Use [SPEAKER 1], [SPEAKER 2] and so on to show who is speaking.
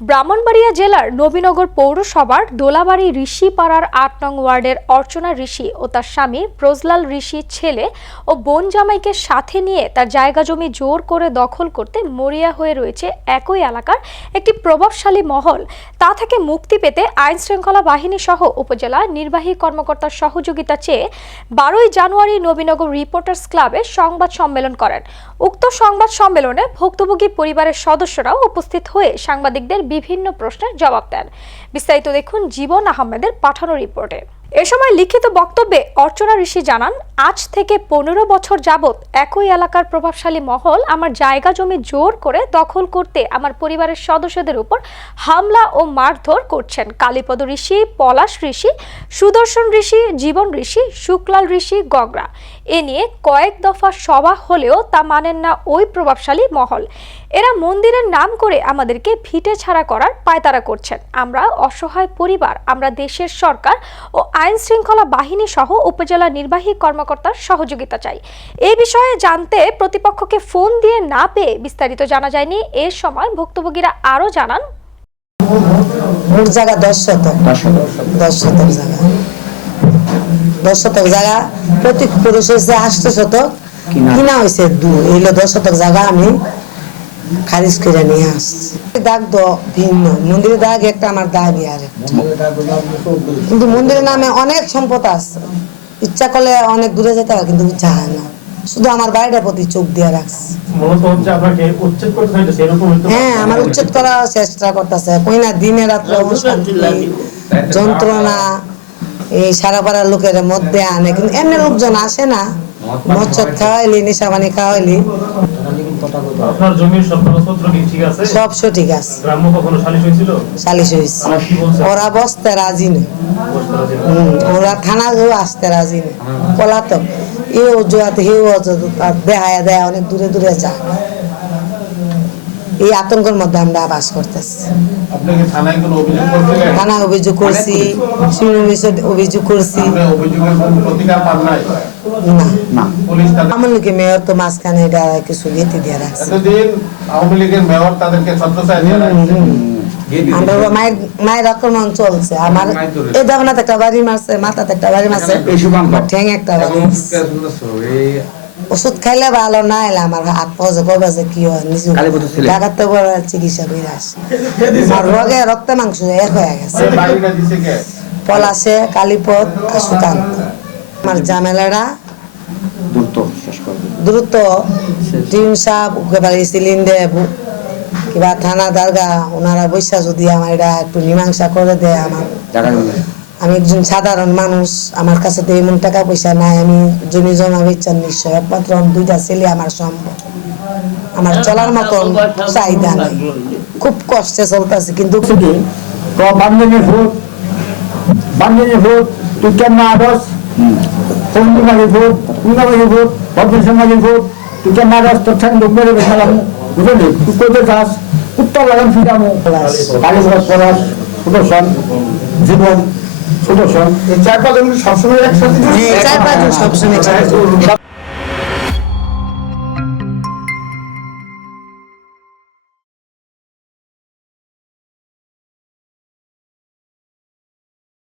[SPEAKER 1] ব্রাহ্মণবাড়িয়া জেলার নবীনগর পৌরসভার দোলাবাড়ি ঋষিপাড়ার আট নং ওয়ার্ডের অর্চনা ঋষি ও তার স্বামী ব্রজলাল ঋষি ছেলে ও বোন জামাইকে সাথে নিয়ে তার জায়গা জমি জোর করে দখল করতে মরিয়া হয়ে রয়েছে একই এলাকার একটি প্রভাবশালী মহল। তা থেকে মুক্তি পেতে আইন শৃঙ্খলা বাহিনী সহ উপজেলা নির্বাহী কর্মকর্তার সহযোগিতা চেয়ে বারোই জানুয়ারি নবীনগর রিপোর্টার্স ক্লাবে সংবাদ সম্মেলন করেন। উক্ত সংবাদ সম্মেলনে ভুক্তভোগী পরিবারের সদস্যরাও উপস্থিত হয়ে সাংবাদিকদের বিভিন্ন প্রশ্নের জবাব দেন। বিস্তারিত দেখুন জীবন আহমেদের পাঠানো রিপোর্টে। এ সময় লিখিত বক্তব্যে অর্চনা ঋষি জানান, আজ থেকে পনেরো বছর যাবৎ একই এলাকার প্রভাবশালী মহল আমার জায়গা জমি জোর করে দখল করতে আমার পরিবারের সদস্যদের উপর হামলা ও মারধর করছেন। কালীপদ ঋষি, পলাশ ঋষি, সুদর্শন ঋষি, জীবন ঋষি, শুক্লাল ঋষি, গগরা। এ নিয়ে কয়েক দফা সভা হলেও তা মানেন না ওই প্রভাবশালী মহল। এরা মন্দিরের নাম করে আমাদেরকে ভিটে ছাড়া করার পায়তারা করছেন। আমরা অসহায় পরিবার, আমরা দেশের সরকার ও আইন শৃঙ্খলা বাহিনী সহ উপজেলা নির্বাহী কর্মকর্তার সহযোগিতা চাই। এই বিষয়ে জানতে প্রতিপক্ষকে ফোন দিয়ে না পেয়ে বিস্তারিত জানা যায়নি। এর সময় ভুক্তভোগীরা আরও জানান
[SPEAKER 2] মোট জায়গা দশ শতক। দশ শতক। জায়গা। দশ শতক জায়গা। প্রতি পুরুষ হয়েছে আষ্ট শতক। কিনা হয়েছে দু। দশ শতক জায়গা আমি। খারিজ করে নিয়ে আসছি। দাগ তো ভিন্ন। মন্দিরের দাগ একটা আমার দাগই আর কিন্তু মন্দিরের নামে অনেক সম্পদ আছে। ইচ্ছা করলে অনেক দূরে যেতে হয় কিন্তু ইচ্ছা হয় না। শুধু আমার বাড়িটার প্রতি চোখ দিয়ে রাখছে।
[SPEAKER 3] মূলত হচ্ছে আপনাকে উচ্ছেদ করতে হইতেছে এরকম হইতে পারে।
[SPEAKER 2] হ্যাঁ আমার উচ্ছেদ করার চেষ্টা করতেছে। কই না দিনে রাত্রে অশান্তি যন্ত্রণা এই সারা পাড়ার লোকের মধ্যে আনে। কিন্তু এমনি লোকজন আসে না। মচ্ছদ খাওয়াইলি নেশা পানি খাওয়াইলি।
[SPEAKER 3] আপনার জমির সব কাগজপত্র কি ঠিক আছে?
[SPEAKER 2] সব সঠিক আছে।
[SPEAKER 3] গ্রাম্য কখনো সালিশ হয়েছিল?
[SPEAKER 2] সালিশ
[SPEAKER 3] হয়েছে।
[SPEAKER 2] ওরা বসতে রাজি নেই। ওরা থানা গেও আসতে রাজি নেই। পলাতক। এ অজুহাত হে অজুহাত দেহায় দেয় অনেক দূরে দূরে যায়। এই আতঙ্কের মধ্যে আমরা বাস করতেছি।
[SPEAKER 4] আপনি থানায় অভিযোগ
[SPEAKER 2] থানা অভিযোগ করছি অভিযোগ করছি। না। মেয়র তো মাঝখানে এটা কিছু গেতে দিয়ে রাখছে।
[SPEAKER 4] আওয়ামী লীগের মেয়র তাদেরকে
[SPEAKER 2] মায়ের মায়ের আক্রমণ চলছে। আমার এই একটা বাড়ি মারছে মাথাতে একটা বাড়ি মারছে। ঠ্যাং একটা বাড়ি মারছে। ওষুধ খাইলে ভালো না এলে আমার হাত পজে কবে যে কি হয় নিজে ঢাকাতে বড় চিকিৎসা করে আসে আমার রোগে রক্ত মাংস এক হয়ে গেছে। পলাশে কালীপথ আর সুকান্ত। আমার ঝামেলাটা দ্রুত টিম সাপ একেবারে সিলিন্ডার কিবা থানা দারগা ওনারা বৈশা যদি আমার এটা একটু মীমাংসা করে দেয় আমার। আমি একজন সাধারণ মানুষ আমার কাছে তো এমন টাকা পয়সা নাই আমি জমি জমা বেচার নিশ্চয় একমাত্র দুইটা ছেলে আমার সম্ভব। আমার চলার মতন চাহিদা নাই। খুব কষ্টে চলতেছে কিন্তু
[SPEAKER 5] জীবন। সুদর্শন
[SPEAKER 4] এই চার পাঁচজন সবসময় একসাথে
[SPEAKER 2] চার পাঁচজন সবসময়